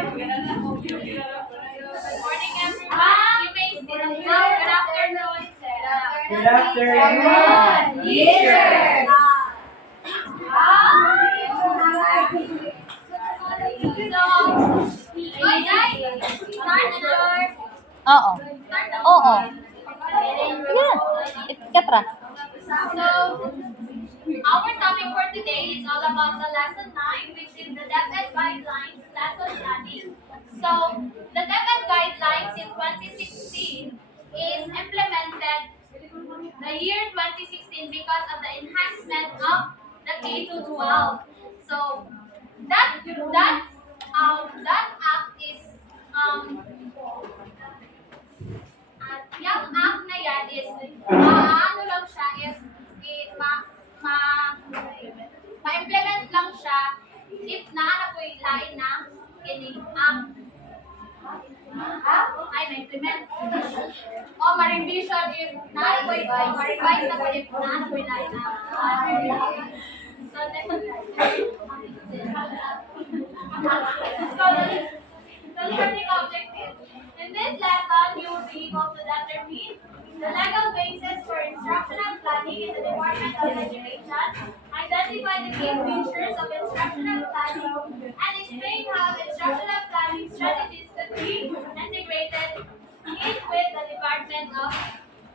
Morning, everyone. You may sit down. Good afternoon. Good afternoon, teacher. Oo. Oo. Start Sige na. Ikatra. So, our topic for today is all about the lesson 9, which is the DepEd Guidelines lesson planning. So, the DepEd Guidelines in 2016 is implemented the year 2016 because of the enhancement of the K to 12. So, that act is at yung act na yan is ano lang siya is ma ma-implement lang siya if na po lain na kining act ay na-implement o ma-revision if na po ma-revise na po if na po lain na so the learning objectives. In this lesson, you will be able to determine the legal basis for instructional planning in the Department of Education, identify the key features of instructional planning, and explain how instructional planning strategies could be integrated in with the Department of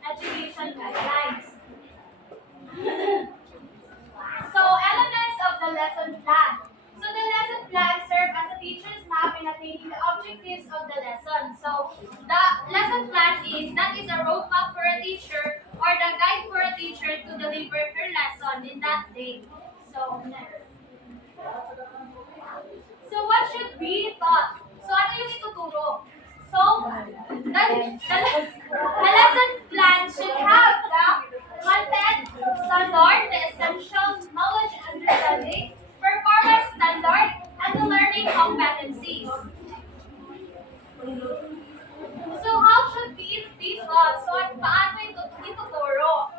Education guidelines. So, elements of the lesson plan. So, the lesson plan serves as a teacher's map in attaining the objectives of the lesson. So, the lesson plan is a roadmap for a teacher or the guide for a teacher to deliver her lesson in that day. So what should be taught? So, ano yung ituturo? So, the lesson plan should have the content, standard, the essential knowledge and understanding, performance standard, and the learning competencies. So, how should be taught? So, paano ituturo?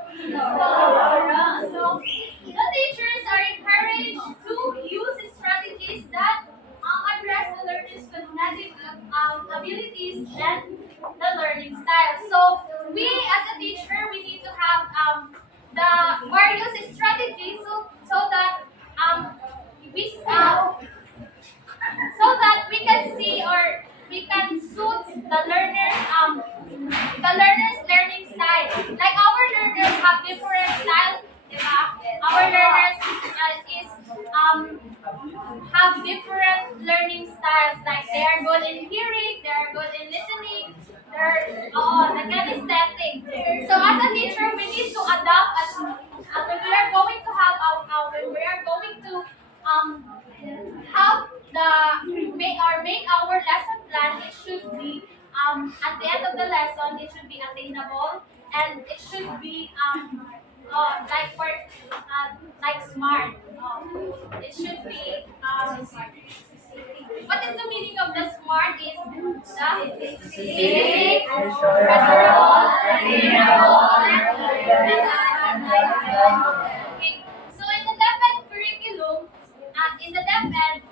So, the teachers are encouraged to use strategies that address the learner's cognitive abilities and the learning style. So, we as a teacher, we need to have the various strategies so that we we can see or we can suit the learner's learning style. Like our learners have different style, diba? Our learners is have different learning styles. Like they are good in hearing, they are good in listening, they're the kinesthetic. So as a teacher, we need to adapt as when we are going to have when we are going to have make our lesson plan. It should be at the end of the lesson, it should be attainable and it should be like smart. It should be what is the meaning of the smart is the specific, measurable, attainable, okay. So in the DepEd curriculum, in the DepEd,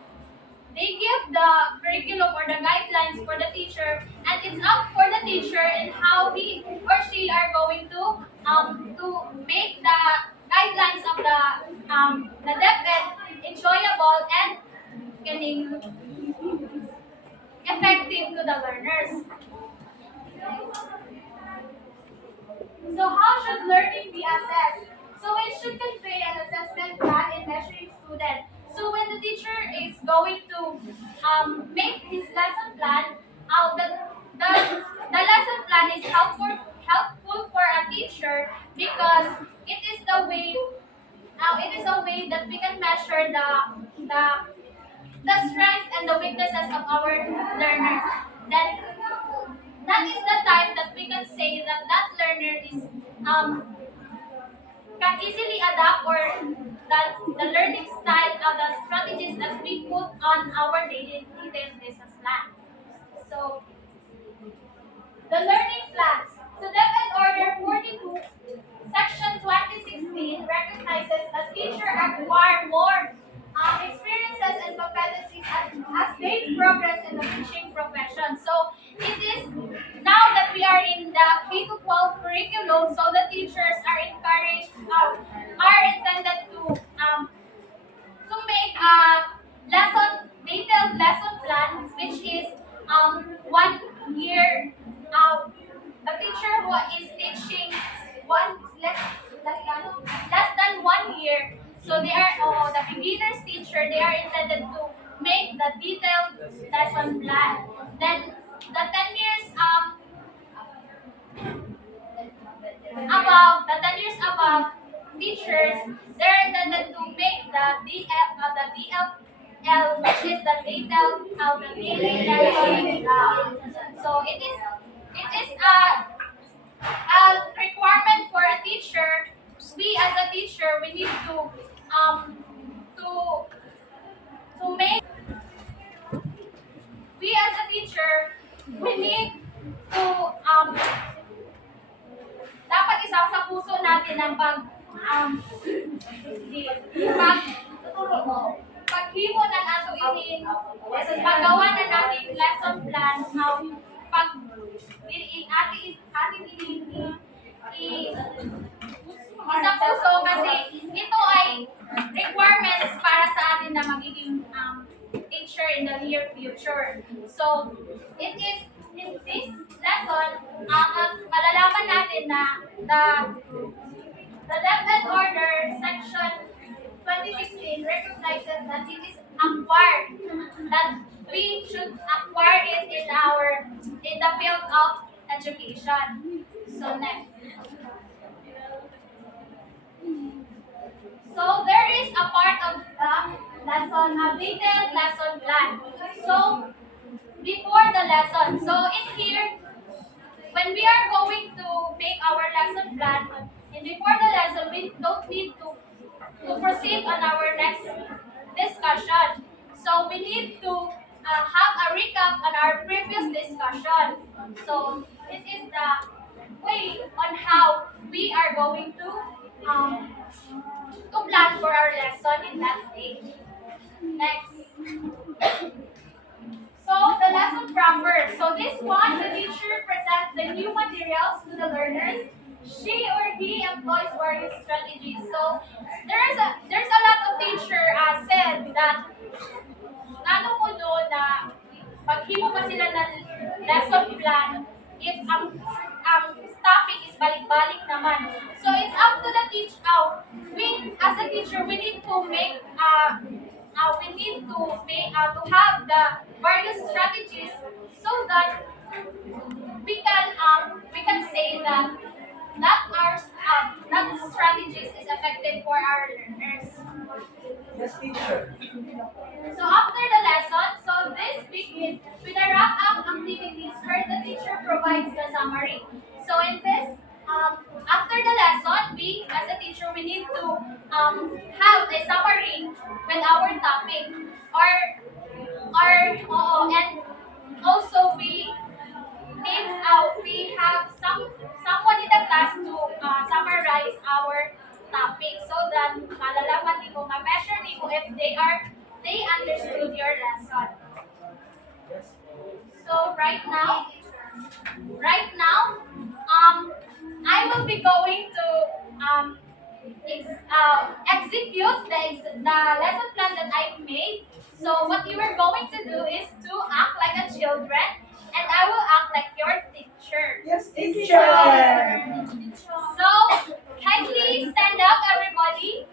they give the curriculum or the guidelines for the teacher, and it's up for the teacher and how he or she are going to make the guidelines of the DepEd enjoyable and getting effective to the learners. So how should learning be assessed? So it should convey an assessment plan in measuring students. So when the teacher is going to make his lesson plan, the lesson plan is helpful for a teacher because it is the way a way that we can measure the strengths and the weaknesses of our learners. Then that is the time that we can say that learner is can easily adapt or that the learning style of the strategies that we put on our daily business plan. So the learning plans. So DepEd Order 42, Section 2016 recognizes that teachers acquire more experiences and competencies as they progress in the curriculum. So the teachers are encouraged, are intended to make a detailed lesson plan, which is 1 year. The teacher who is teaching one less than 1 year. So they are the beginners teacher. They are intended to make the detailed lesson plan. Then the 10 years above teachers, they're intended to make the DLL, which is the detailed the daily lesson plan. So it is a requirement for a teacher. We as a teacher, we need to to make we as a teacher, we need to dapat isang sa puso natin ang paghimo ng ato ini paggawa na natin lesson plan pag atin isang puso kasi ito ay requirements para sa atin na magiging teacher in the near future. So, it is in this lesson, malalaman natin na the Left and Order section 2016 recognizes that it is acquired, that we should acquire it in the field of education. So, next. So, there is a part of the lesson, a detailed lesson plan. So, before the lesson, so in here, when we are going to make our lesson plan, and before the lesson, we don't need to proceed on our next discussion. So, we need to have a recap on our previous discussion. So, this is the way on how we are going to plan for our lesson in that stage. Next. So the lesson proper. So this one, the teacher presents the new materials to the learners. She or he employs various strategies. So there's a lot of teacher said that ano po doon na paghimo pa sila ng lesson plan if ang topic is balik-balik naman. So it's up to the teacher. We as a teacher, we need to make to have the various strategies so that we can say that our that strategies is effective for our learners. Yes, teacher. So after the lesson, so this begins with a wrap-up activities where the teacher provides the summary. So in this, after the lesson, we as a teacher we need to have a summary with our topic, and also we have someone in the class to summarize our topic so that malalaman niyo, ma-measure niyo if they understood your lesson. So right now, I will be going to execute the lesson plan that I've made. So what you are going to do is to act like a children, and I will act like your teacher. Yes, teacher. So kindly stand up, everybody.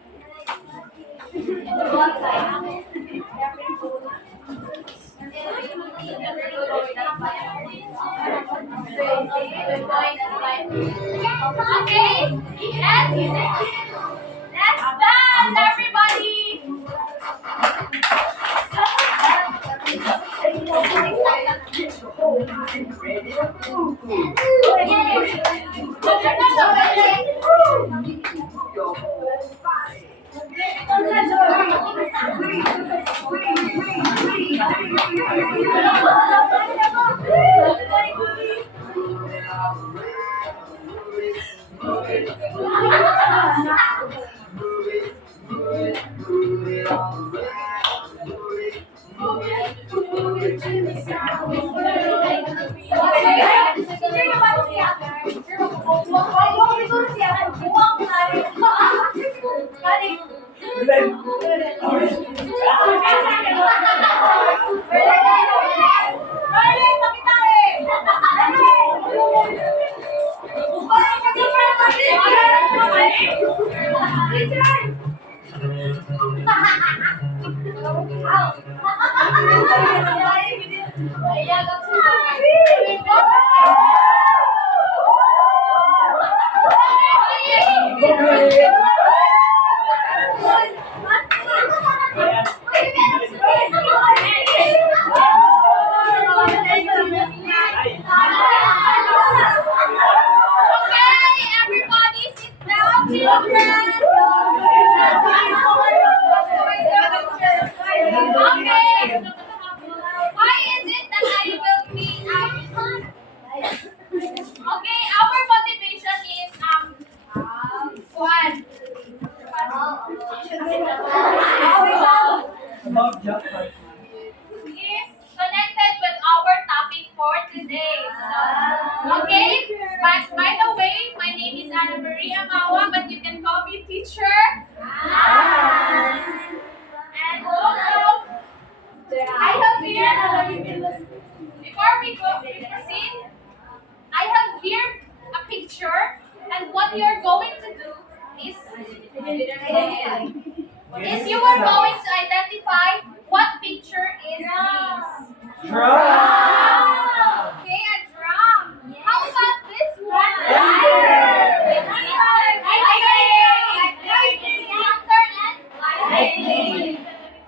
Okay, let's dance, everybody. Okay, everybody sit down, children. Okay. Why is it that I will be okay, our motivation is one. About Japan. Is connected with our topic for today. So, okay, but by the way, my name is Ana Maria Mawa, but you can call me teacher. And also, I have here, before we proceed, I have here a picture, and what you're going to do is you are going to identify what picture is this. Drum. Okay, a drum. How about this one?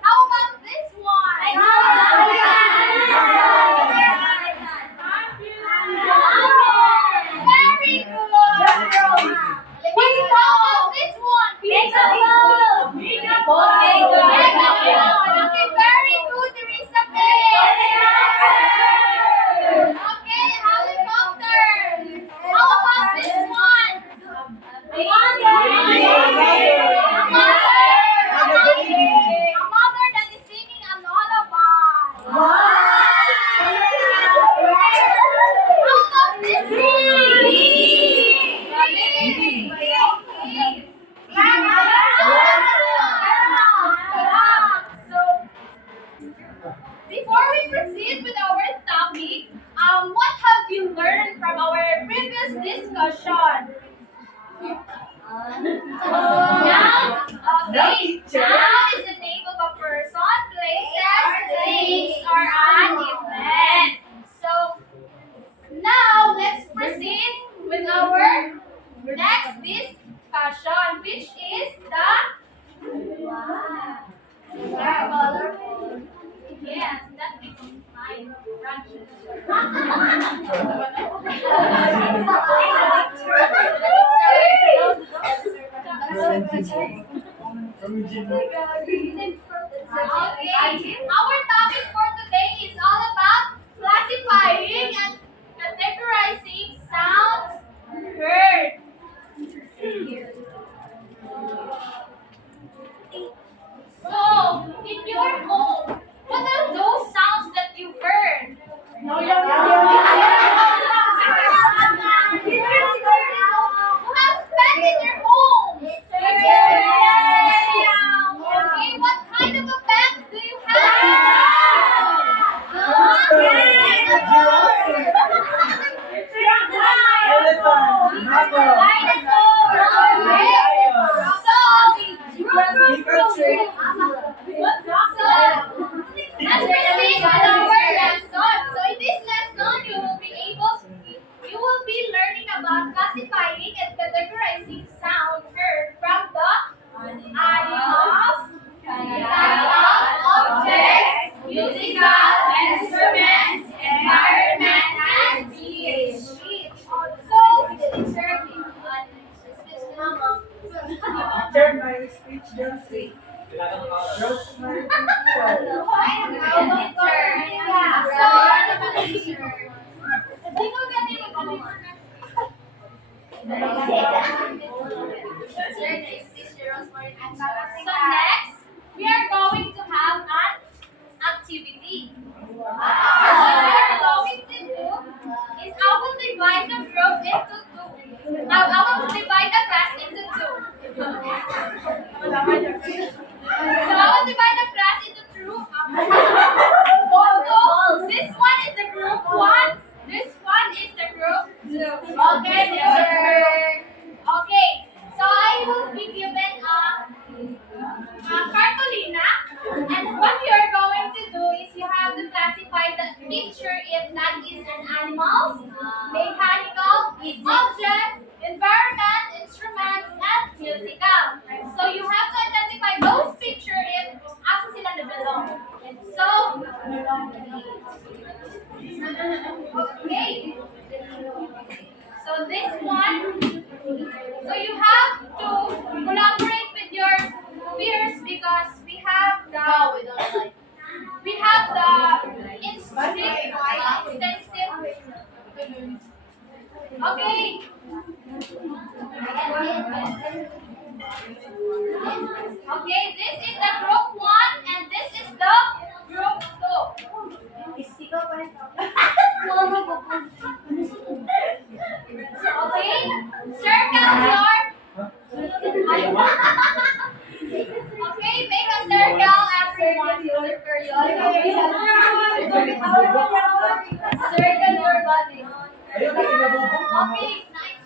How about this one? Very good. What about this one? Okay, very good, Elizabeth. Okay, helicopter. How about this one? A mother that is singing a lullaby. How about this So, before we proceed with our topic, what have you learned from our previous discussion? Noun, okay. Noun is the name of a person, places, things, or an event. So, now let's proceed with our next discussion, which is the colorful. Yes, that is my branches. Okay, our topic for today is all about classifying and categorizing sounds heard. So, in your home, what are those sounds that you heard? You have pet in your home. Okay, what kind of a pet do you have? Let's proceed with our lesson. So in this lesson, you will be learning about classifying and categorizing sound heard from the animals, chemical objects, musical instruments, environment, and speech. So, Turn my speech Josie. Rose my So next, we are going to have an activity. So what we are going to do is I will divide the group into two. Now I will divide the class into two. So I will divide the class into two. So this one is the group 1 picture if that is an animal, mechanical, object, environment, instruments, and musical. So you have to identify those pictures if asa sila na-belong. So, okay. So this one, so you have to collaborate with your peers because we have the extensive. Okay. Okay, this is the group 1 and this is the group 2. Okay, circle your. Okay, make a circle everyone. Circle your body. Okay, nice.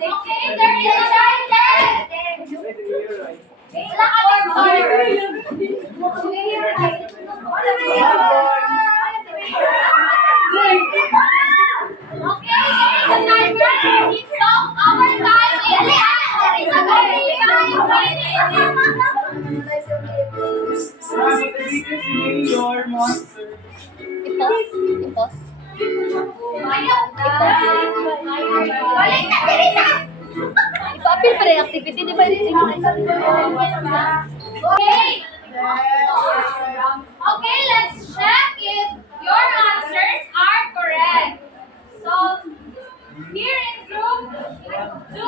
Okay, there is a Your monster. Ipos. Ipa-appeal pa rin yung activity, di ba? Okay. Okay, let's check if your answers are correct. So, here in group 2.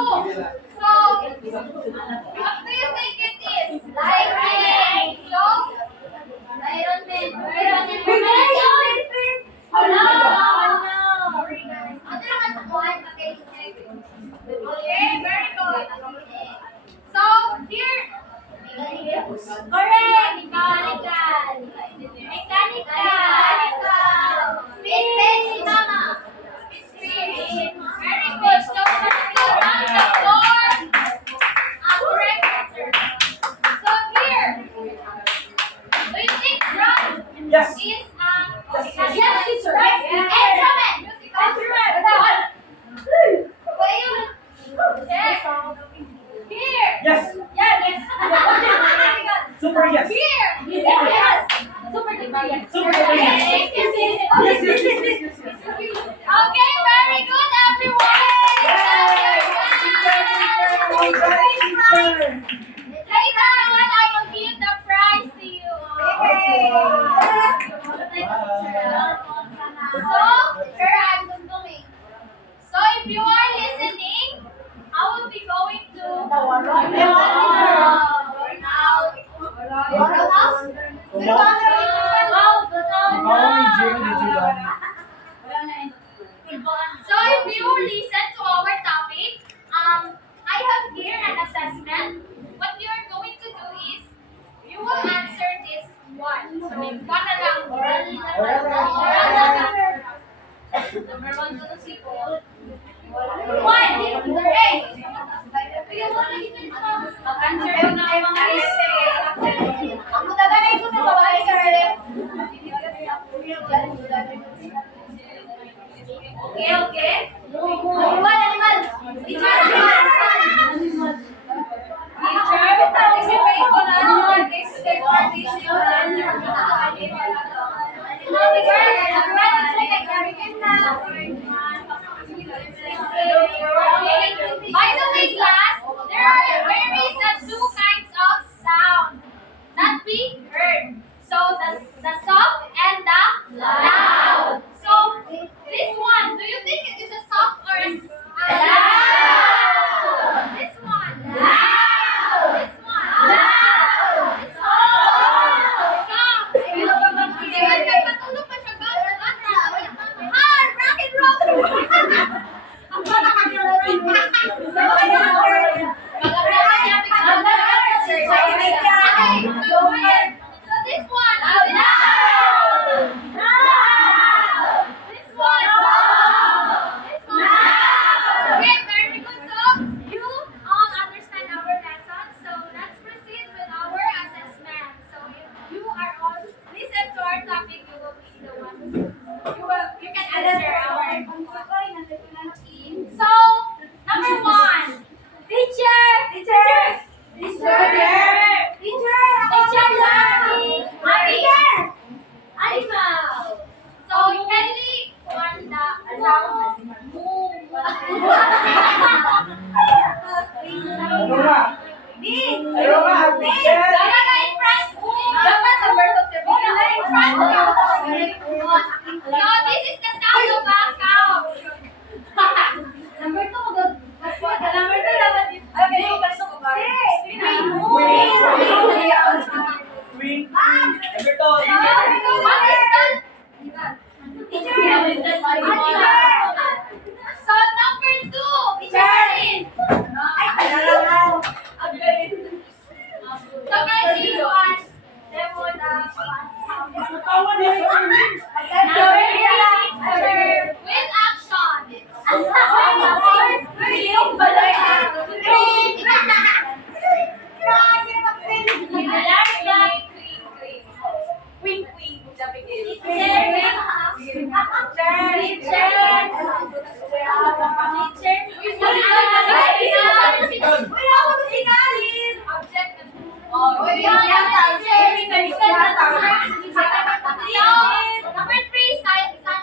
So, what do you think it is? Lightning. So, Iron Man. Okay, very good. So, here. Correct. Mechanical. Space, mama. Space. Very good. So, round the floor. Correct answer. So, here. Do you think drum Yes. is yes, teacher. Instrument. Instrument. Yes. Here. Yes. Yes. Super yes. Here. Yes. Super yes. Super yes. Okay, very good, everyone. Later on, I will give the prize to you. So, if you are listening, I will be going to So if you listen to our topic, I have here an assessment. What you are going to do is, you will answer this one. So, one na lang. Number 1 to 6. 1. Mag-answer ko na ang mga essay. Ako tagalay ko na mag-answer. Okay. Animal. Teacher, participate ko na naman. By the way, Animal. So, Kelly, Wanda, Dapat number 2 So, this is the sound of backup. Number 2, number 2 dapat dito. Okay, So, number 2, Charlene. So, Kelly, you are demo with action. Number 3, Sunny.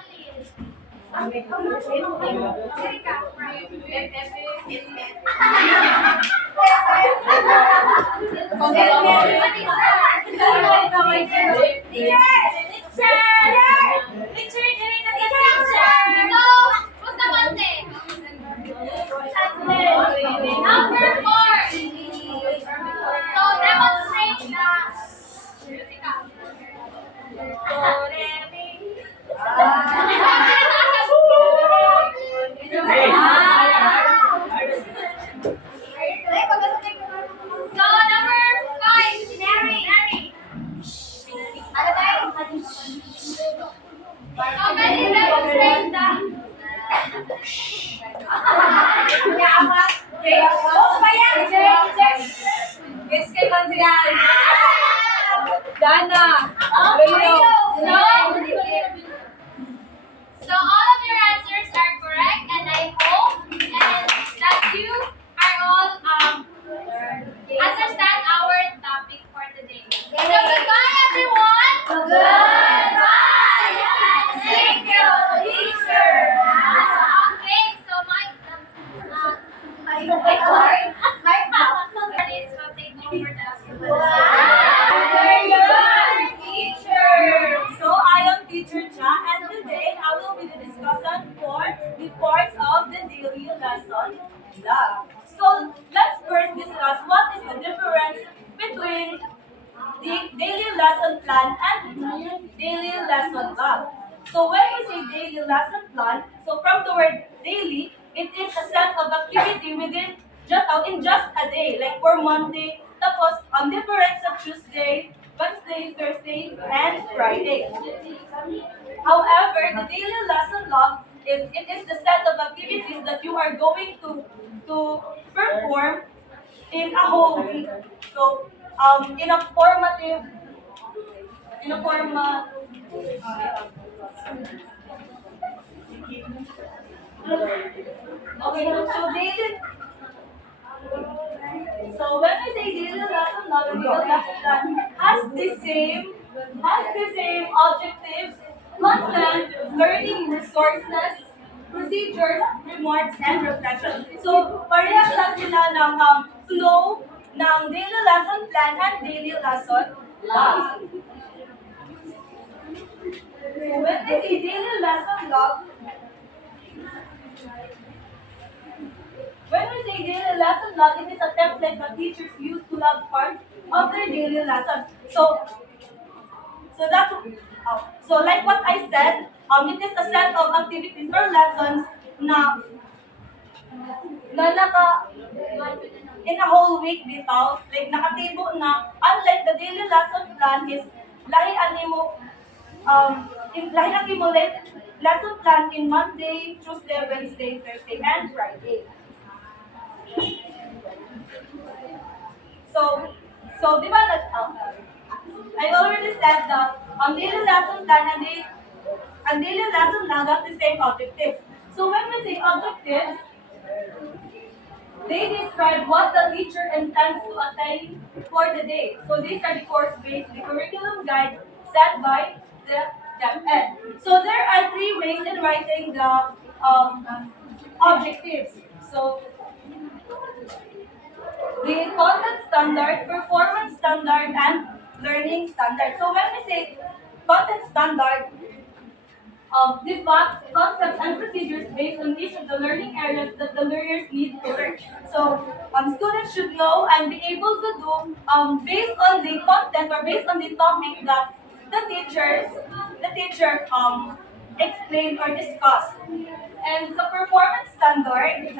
Number 4. So demonstrate So number 5, Mary. So can you demonstrate Dana. So all of your answers are correct, and I hope that you are all understand our topic for today. So goodbye, everyone. Thank you, teacher. Okay, so my parents will take over So I am Teacher Cha, and today I will be the discussant for the parts of the daily lesson log. So let's first discuss what is the difference between the daily lesson plan and daily lesson log. So when we say daily lesson plan, so from the word daily, it is a set of activity within in just a day, like for Monday, tapos difference sa Tuesday, Wednesday, Thursday, and Friday. However, the daily lesson log is the set of activities that you are going to perform in a whole week. So, in a formative, in a format. Okay, so daily. So when we say daily lesson log, the daily lesson plan has the same objectives, content, learning resources, procedures, remarks, and reflection. So parehas lang sila ng flow ng daily lesson plan and daily lesson log. So when we say daily lesson log, when we say daily lesson log, it is a template that teachers use to log parts of their daily lesson. So that's so like what I said, it is a set of activities or lessons na naka in a whole week bitaw, like nakatibo na, unlike the daily lesson plan is lahi animo lahi ang imo lesson plan in Monday, Tuesday, Wednesday, Thursday, and Friday. So di ba I already said that daily lesson plan and daily lesson lang have the same objectives. So when we say objectives, They describe what the teacher intends to attain for the day. So these are the course-based, the curriculum guide set by the DepEd. So there are three ways in writing the objectives. So the content standard, performance standard, and learning standard. So when we say content standard, the facts, concepts, and procedures based on each of the learning areas that the learners need to learn. So students should know and be able to do based on the content or based on the topic that the teacher explained or discussed. And the performance standard,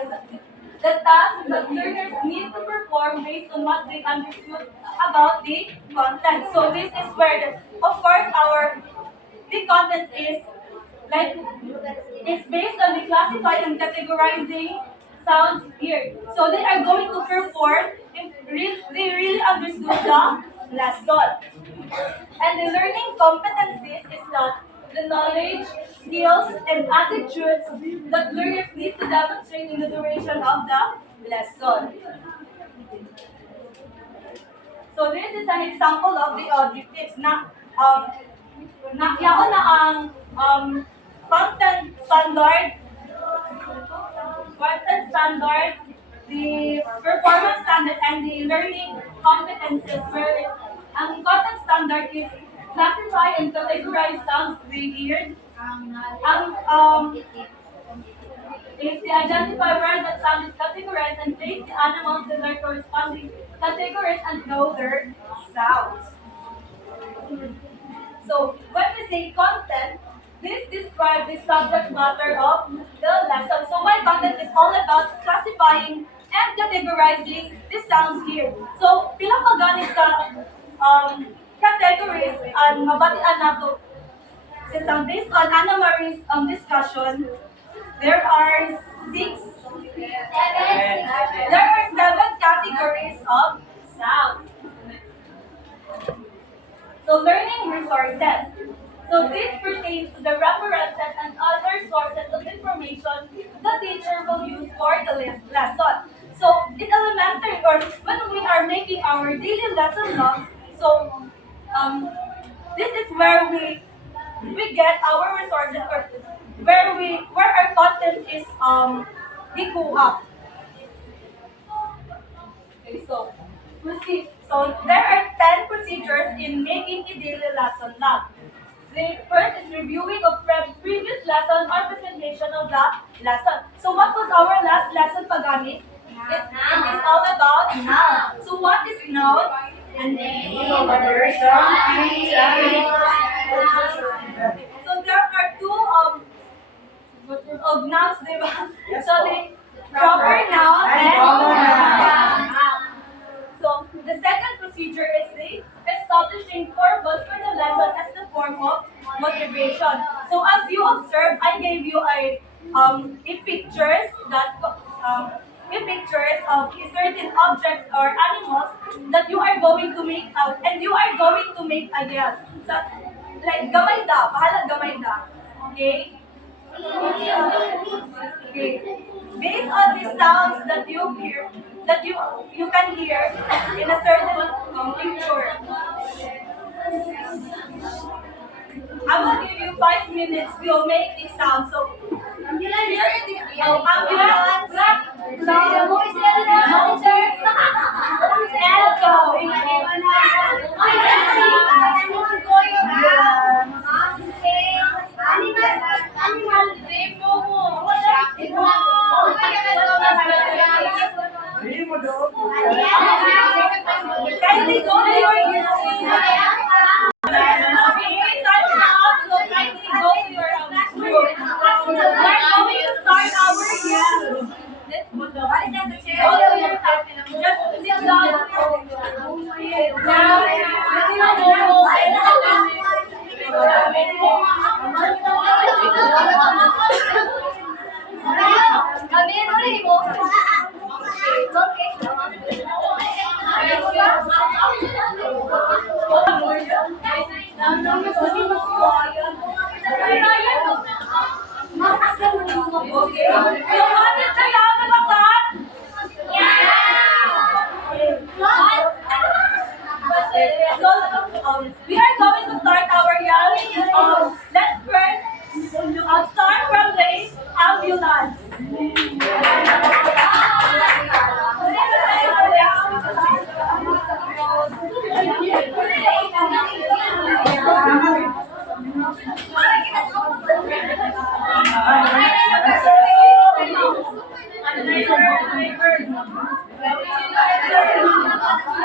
the tasks that learners need to perform based on what they understood about the content. So this is where, of course, the content is like it's based on the classifying and categorizing sounds here. So they are going to perform if they really understood the lesson. And the learning competencies is that the knowledge, skills, and attitudes that learners need to demonstrate in the duration of the lesson. So this is an example of the objectives yaon na ang content standard, the performance standard, and the learning competencies where ang content standard is classify and categorize sounds we hear. Ang is the identify where that sound is categorized and place the animals in their corresponding categories and know their sounds. So when we say content, this describes the subject matter of the lesson. So my content is all about classifying and categorizing the sounds here. So pila pa ganit ka categories and mabatian nato sa sound based on Anna Marie's discussion. There are seven categories of sound. So learning resources. So this pertains to the references and other sources of information the teacher will use for the lesson. So in elementary or when we are making our daily lesson log, so this is where we get our resources or where our content is gikuha. Okay, so proceed. So there are 10 procedures in making a daily lesson log. The first is reviewing of previous lesson or presentation of the lesson. So what was our last lesson, Pagani? It is all about noun. So what is noun? And then, So there are two of nouns, diba? So the proper noun and so the second procedure is the establishing purpose for the lesson as the form of motivation. So as you observe, I gave you a pictures of certain objects or animals that you are going to make out and you are going to make again. So like gamay da, bahala gamay da. Okay? Okay. Based on the sounds that you hear, that you can hear in a certain picture. I will give you 5 minutes to make this sound. So here in the ambulance, and kindly go to your Okay. So what is the sound of a cat?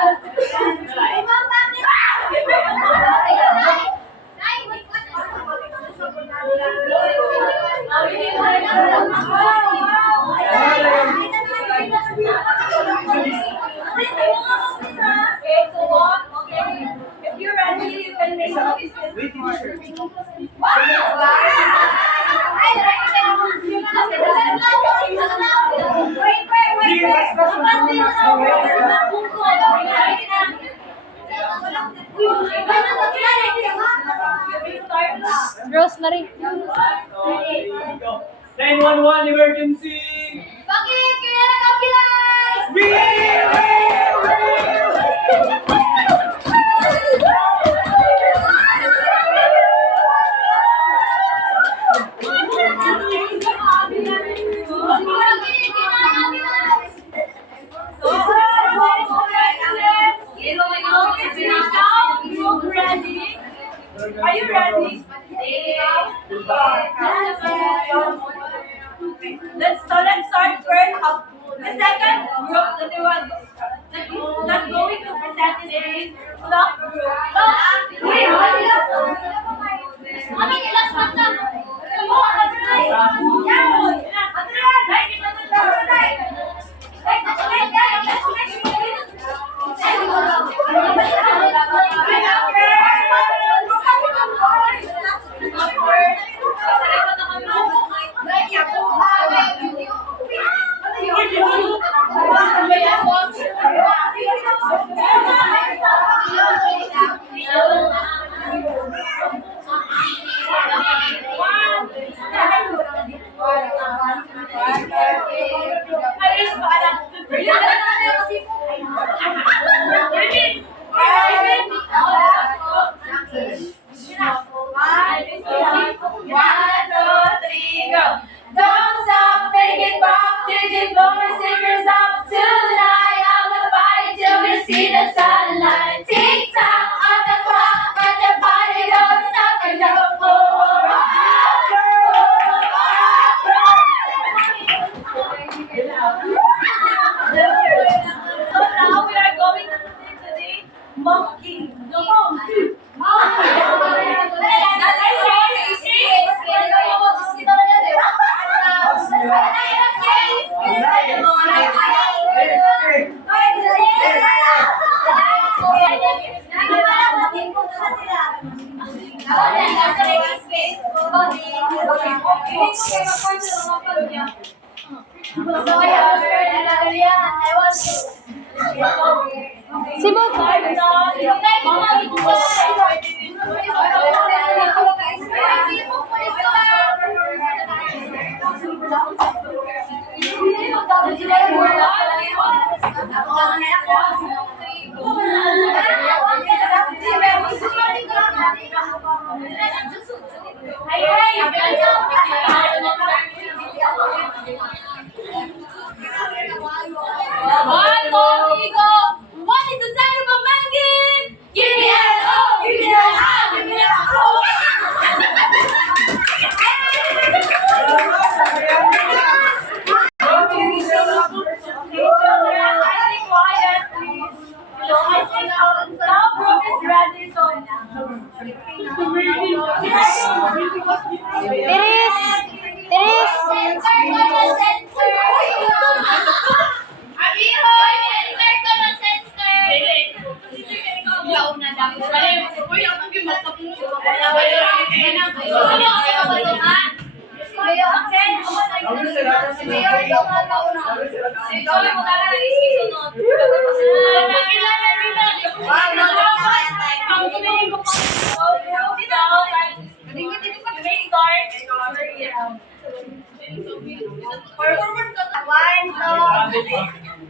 Okay, so what? Okay. If you're ready, you can make a Rosemary. 911 emergency! Bakit? Kaya nag-ambulance! Are you ready? Let's start first of the second group that we want that going to present is the block group. Ano yung last one na? Don't stop, make it pop, digit, blow my stickers up tonight. I'm gonna fight till we see the sunlight. Tick tock on the clock, and the party don't stop and don't go. So now we are going to listen to the monkey. The monkey. Sibot. One, two, go. What is the sign of a monkey? Give me an O, give me an A, give me an O. Tiris. Tiris.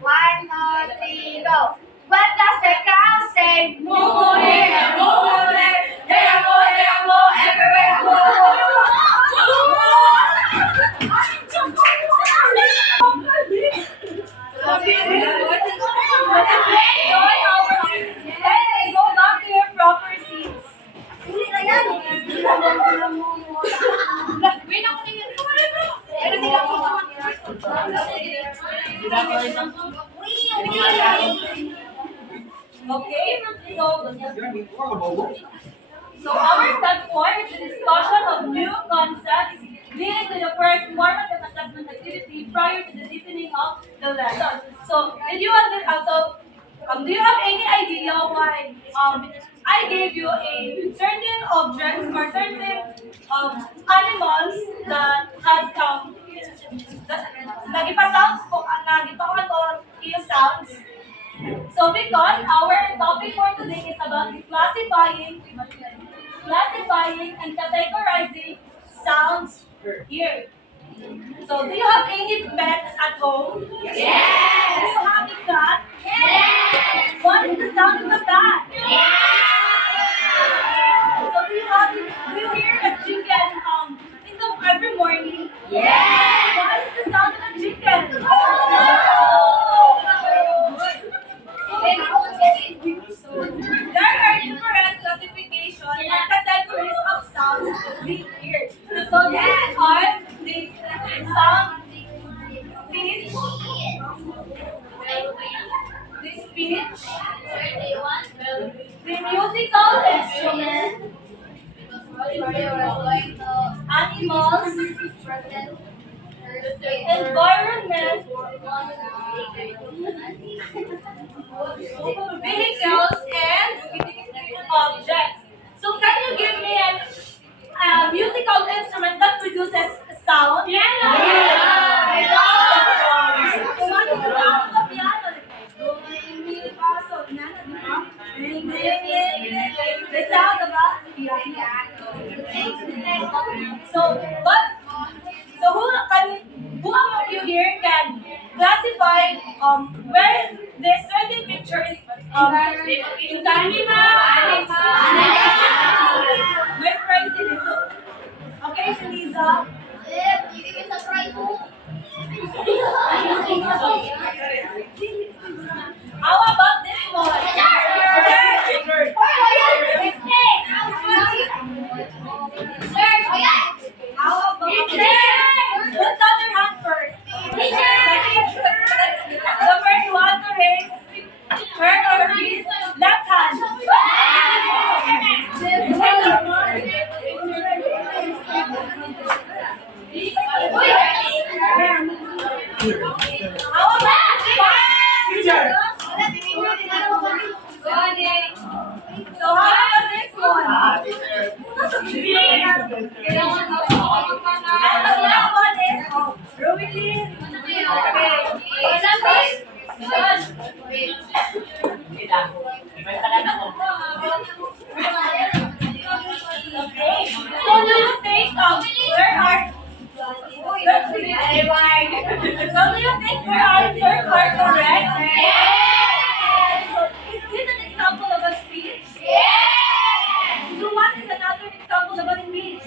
One, two, three, go. What does the cow say? Moo here, moo there, they are everywhere. Hey, go back to your proper seats. Okay? So our step 4 is the discussion of new concepts leading to the first formative assessment activity prior to the deepening of the lesson. So do you have any idea why I gave you a certain objects or certain animals that has nagipa-sounds po, nagipa-on or sounds. So because our topic for today is about classifying and categorizing sounds here. So do you have any pets at home? Yes. Do you have a cat? Yes. What is the sound of the cat? Yes. So do you hear a chicken in the every morning? Yes. What is the sound of a chicken? There are different classifications and categories of sounds we hear. So these are the sound, pitch, the speech, the musical instrument, animals, environment, vehicles, and objects. So can you give me a musical instrument that produces sound? Piano! So what is the sound of the piano? Do, re, mi, fa, sol, na, di ba? The sound of a piano. Who among you here can classify where this certain picture is in animal? My friend Lisa. Okay, so Lisa. How about this one? How about put down your hand first. The first one to raise her or his left hand. How about Teacher. So how about this one? And the last one is Rubilin. So do you think there are answers are correct? Yes. So is this an example of a speech? Yes. So what is another example of a speech?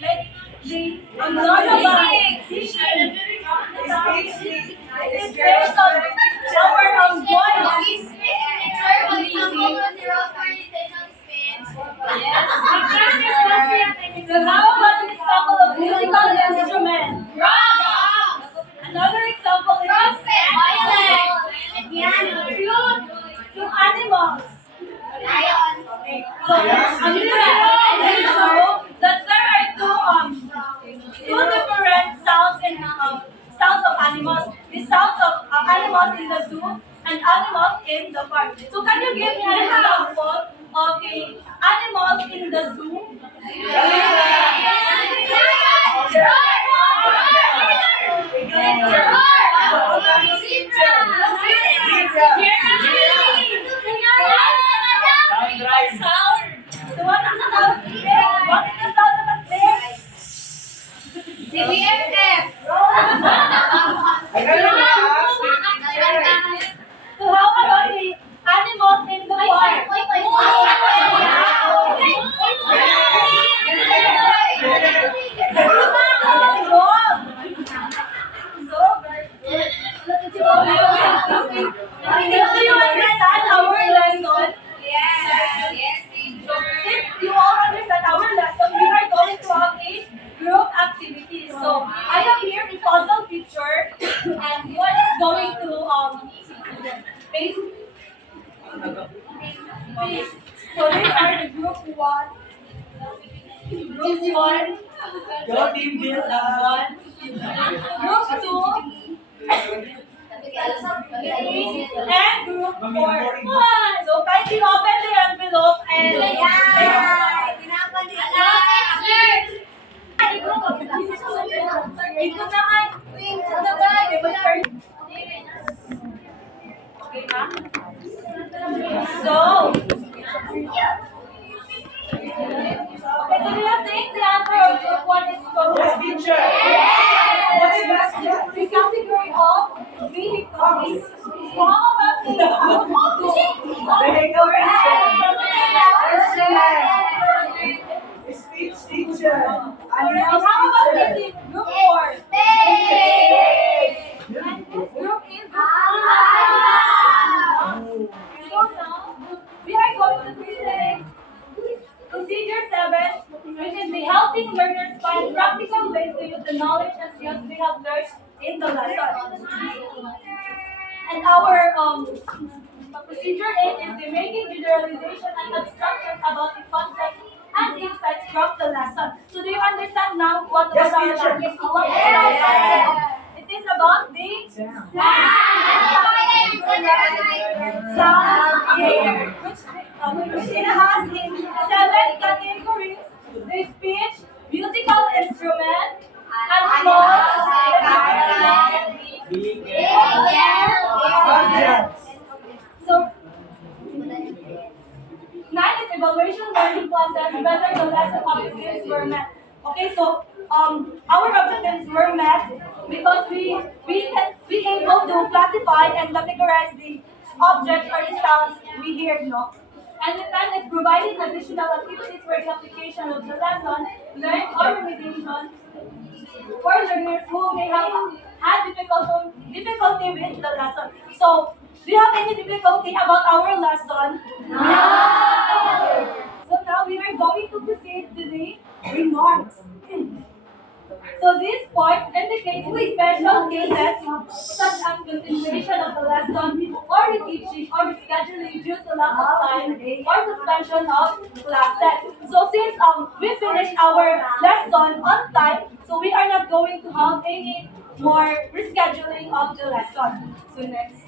Like the singing. It's based on our voice. So how about an example of musical instrument? Another example is to animals. So I'm going to show that there are two different sounds in sounds of animals. The sounds of animals in the zoo and animals in the park. So can you give me an example of a animals in the zoo? So what is the sound? What is the sound of a snake? So how about the animals in the park? So, these are the group 1. Group 1. Go Team Villan! Group 2. And group 4. So kindly open the envelope and ikot na ay. Okay na? So, okay, so do you think the answer of group 1 is correct? Yes, teacher! What's the category of vehicles? So how about the Speech teacher! And how about the group 4? And this group is So now, we are going to present Procedure 7, which is the helping learners find practical ways to use the knowledge and skills we have learned in the lesson. And our procedure 8 is the making generalization and abstractions about the concept and insights from the lesson. So do you understand now what Yes, was our teacher. It is about the sound here, which it has in 7 categories: the speech, musical instrument, animals, So 9 is evaluation learning process, whether the lesson objectives were met. Okay, so our objectives were met because we able to classify and categorize the objects or the sounds we hear, no? And the 10 is providing additional activities for the application of the lesson, learned or remediation for learners who may have had difficulty with the lesson. So, do you have any difficulty about our lesson? No! So now we are going to proceed to the remarks. So this part indicates special cases such as continuation of the lesson or the teaching or rescheduling due to lack of time or suspension of classes. So since we finished our lesson on time, so we are not going to have any more rescheduling of the lesson. So next.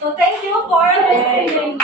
So thank you for listening.